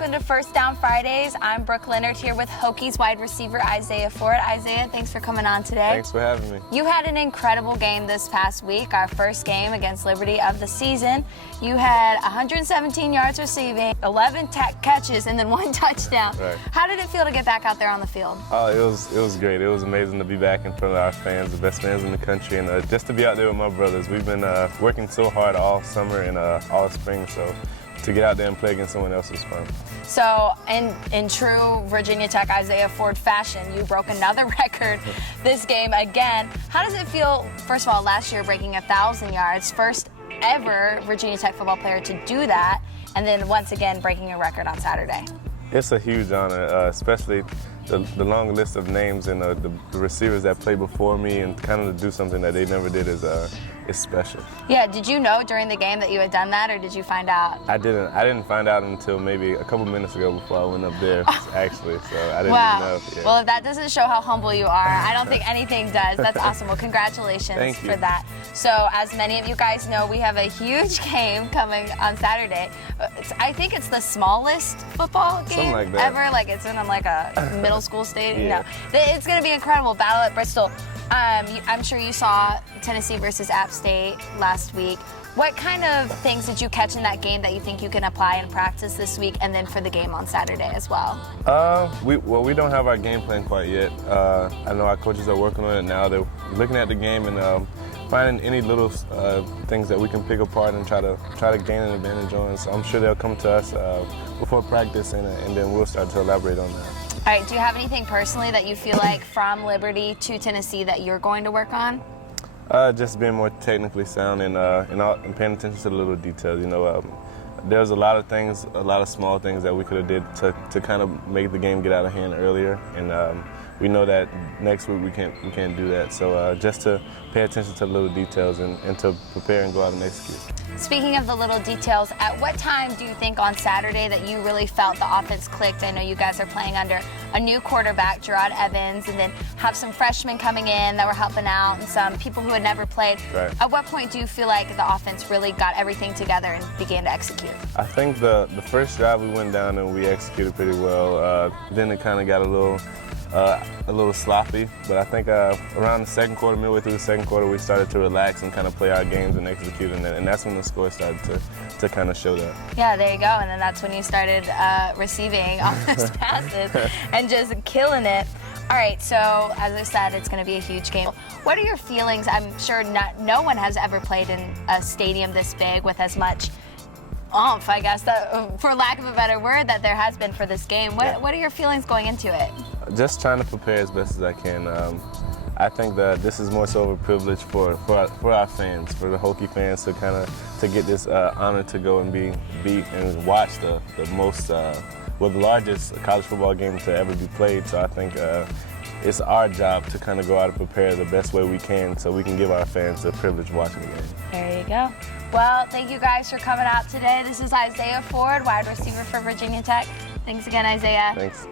welcome to First Down Fridays. I'm Brooke Leonard here with Hokies wide receiver Isaiah Ford. Isaiah, thanks for coming on today. Thanks for having me. You had an incredible game this past week, our first game against Liberty of the season. You had 117 yards receiving, 11 catches, and then 1 touchdown. Right. How did it feel to get back out there on the field? Oh, it was great. It was amazing to be back in front of our fans, the best fans in the country, and just to be out there with my brothers. We've been working so hard all summer and all spring, so to get out there and play against someone else was fun. So, in true Virginia Tech Isaiah Ford fashion, you broke another record this game again. How does it feel, first of all, last year breaking 1,000 yards, first ever Virginia Tech football player to do that, and then once again breaking a record on Saturday? It's a huge honor, especially the long list of names and the receivers that played before me, and kind of to do something that they never did is special. Yeah, did you know during the game that you had done that, or did you find out? I didn't find out until maybe a couple minutes ago before I went up there, actually, so I didn't Wow. even know. Yeah. Well, if that doesn't show how humble you are, I don't think anything does. That's awesome. Well, congratulations Thank you. for that. So, as many of you guys know, we have a huge game coming on Saturday. I think it's the smallest football game like that. ever. Like, it's in like a middle school stadium. Yeah. No, it's going to be incredible. Battle at Bristol. I'm sure you saw Tennessee versus App State last week. What kind of things did you catch in that game that you think you can apply in practice this week and then for the game on Saturday as well? We don't have our game plan quite yet. I know our coaches are working on it now. They're looking at the game and finding any little things that we can pick apart and try to gain an advantage on. So I'm sure they'll come to us before practice and then we'll start to elaborate on that. All right, do you have anything personally that you feel like from Liberty to Tennessee that you're going to work on? Just being more technically sound and paying attention to the little details. You know, there's a lot of things, a lot of small things that we could have did to kind of make the game get out of hand earlier, and we know that next week we can't do that. So just to pay attention to the little details and to prepare and go out and execute. Speaking of the little details, at what time do you think on Saturday that you really felt the offense clicked? I know you guys are playing under a new quarterback, Gerard Evans, and then have some freshmen coming in that were helping out and some people who had never played. Right. At what point do you feel like the offense really got everything together and began to execute? I think the first drive we went down and we executed pretty well. Then it kind of got a little sloppy, but I think around the second quarter, midway through the second quarter, we started to relax and kind of play our games and execute, and that's when the score started to kind of show that. Yeah, there you go, and then that's when you started receiving all those passes and just killing it. All right, so as I said, it's going to be a huge game. What are your feelings? I'm sure no one has ever played in a stadium this big with as much oomph, I guess, for lack of a better word, that there has been for this game. What are your feelings going into it? Just trying to prepare as best as I can. I think that this is more so of a privilege for our fans, for the Hokie fans to get this honor to go and be and watch the largest college football game to ever be played. So I think it's our job to kind of go out and prepare the best way we can so we can give our fans the privilege of watching the game. There you go. Well, thank you guys for coming out today. This is Isaiah Ford, wide receiver for Virginia Tech. Thanks again, Isaiah. Thanks.